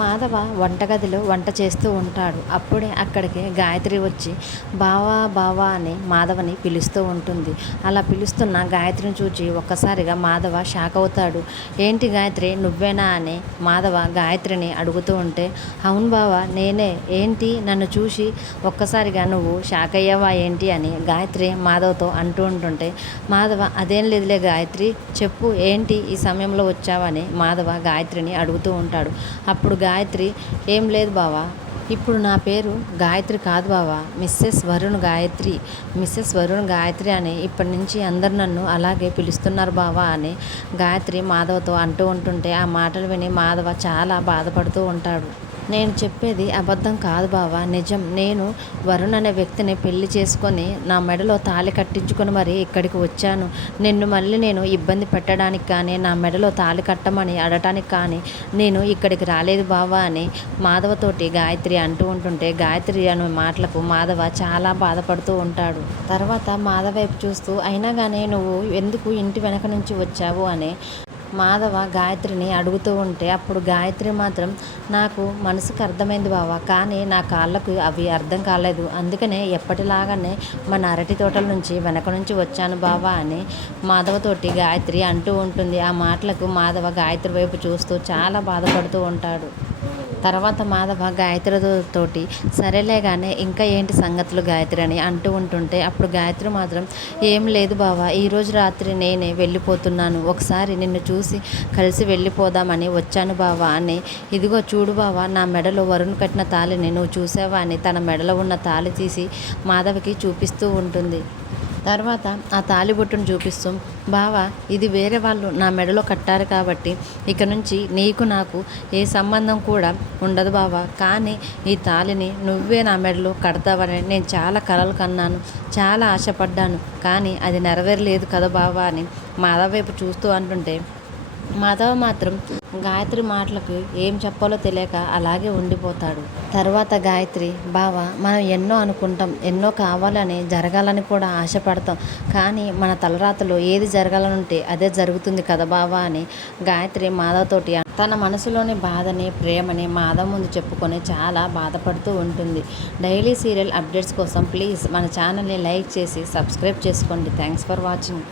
మాధవ వంటగదిలో వంట చేస్తూ ఉంటాడు. అప్పుడే అక్కడికి గాయత్రి వచ్చి బావా బావా అని మాధవని పిలుస్తూ ఉంటుంది. అలా పిలుస్తున్న గాయత్రిని చూచి ఒక్కసారిగా మాధవ షాక్ అవుతాడు. ఏంటి గాయత్రి నువ్వేనా అని మాధవ గాయత్రిని అడుగుతూ ఉంటే, అవును బావా నేనే, ఏంటి నన్ను చూసి ఒక్కసారిగా నువ్వు షాక్ అయ్యావా ఏంటి అని గాయత్రి మాధవ్తో అంటూ ఉంటుంటే, మాధవ అదేం లేదులే గాయత్రి, చెప్పు ఏంటి ఈ సమయంలో వచ్చావని మాధవ గాయత్రిని అడుగుతూ ఉంటాడు. అప్పుడు గాయత్రి, ఏం లేదు బావా, ఇప్పుడు నా పేరు గాయత్రి కాదు బావా, మిస్సెస్ వరుణ్ గాయత్రి అని ఇప్పటి నుంచి అందరు నన్ను అలాగే పిలుస్తున్నారు బావా అని గాయత్రి మాధవతో అంటూ ఉంటుంటే ఆ మాటలు విని మాధవ చాలా బాధపడుతూ ఉంటాడు. నేను చెప్పేది అబద్ధం కాదు బావా, నిజం. నేను వరుణ్ అనే వ్యక్తిని పెళ్లి చేసుకొని నా మెడలో తాళి కట్టించుకొని మరి ఇక్కడికి వచ్చాను. నిన్ను మళ్ళీ నేను ఇబ్బంది పెట్టడానికి కానీ నా మెడలో తాళి కట్టమని అడటానికి కానీ నేను ఇక్కడికి రాలేదు బావా అని మాధవతోటి గాయత్రి అంటూ ఉంటుంటే గాయత్రి అనే మాటలకు మాధవ చాలా బాధపడుతూ ఉంటాడు. తర్వాత మాధవ వైపు చూస్తూ, అయినా కానీ నువ్వు ఎందుకు ఇంటి వెనక నుంచి వచ్చావు అని మాధవ గాయత్రిని అడుగుతూ ఉంటే అప్పుడు గాయత్రి మాత్రం, నాకు మనసుకు అర్థమైంది బావా, కానీ నా కాళ్ళకు అవి అర్థం కాలేదు, అందుకనే ఎప్పటిలాగానే మన అరటి తోటల నుంచి వెనక నుంచి వచ్చాను బావా అని మాధవతోటి గాయత్రి అంటూ ఉంటుంది. ఆ మాటలకు మాధవ గాయత్రి వైపు చూస్తూ చాలా బాధపడుతూ ఉంటాడు. తర్వాత మాధవ గాయత్రితోటి సరేలే కానీ ఇంకా ఏంటి సంగతులు గాయత్రి అని అంటూ ఉంటుంటే అప్పుడు గాయత్రి మాత్రం, ఏం లేదు బావా, ఈరోజు రాత్రి నేనే వెళ్ళిపోతున్నాను, ఒకసారి నిన్ను చూసి కలిసి వెళ్ళిపోదామని వచ్చాను బావా అని, ఇదిగో చూడు బావా నా మెడలో వరుణ్ కట్టిన తాళిని నువ్వు చూసావా అని తన మెడలో ఉన్న తాళి తీసి మాధవకి చూపిస్తూ ఉంటుంది. తర్వాత ఆ తాళిబొట్టును చూపిస్తూ, బావా ఇది వేరే వాళ్ళు నా మెడలో కట్టారు కాబట్టి ఇక నుంచి నీకు నాకు ఏ సంబంధం కూడా ఉండదు బావా, కానీ ఈ తాళిని నువ్వే నా మెడలో కడతావని నేను చాలా కలలు కన్నాను, చాలా ఆశపడ్డాను, కానీ అది నెరవేరలేదు కదా బావా అని మాధవ వైపు చూస్తూ అంటుంటే మాధవ మాత్రం గాయత్రి మాటలకు ఏం చెప్పాలో తెలియక అలాగే ఉండిపోతాడు. తర్వాత గాయత్రి, బావా మనం ఎన్నో అనుకుంటాం, ఎన్నో కావాలని జరగాలని కూడా ఆశపడతాం, కానీ మన తలరాతలో ఏది జరగాలనుంటే అదే జరుగుతుంది కదా బావా అని గాయత్రి మాధవ్తోటి తన మనసులోని బాధని ప్రేమని మాధవ్ ముందు చెప్పుకొని చాలా బాధపడుతూ ఉంటుంది. డైలీ సీరియల్ అప్డేట్స్ కోసం ప్లీజ్ మన ఛానల్ని లైక్ చేసి సబ్స్క్రైబ్ చేసుకోండి. Thanks for watching.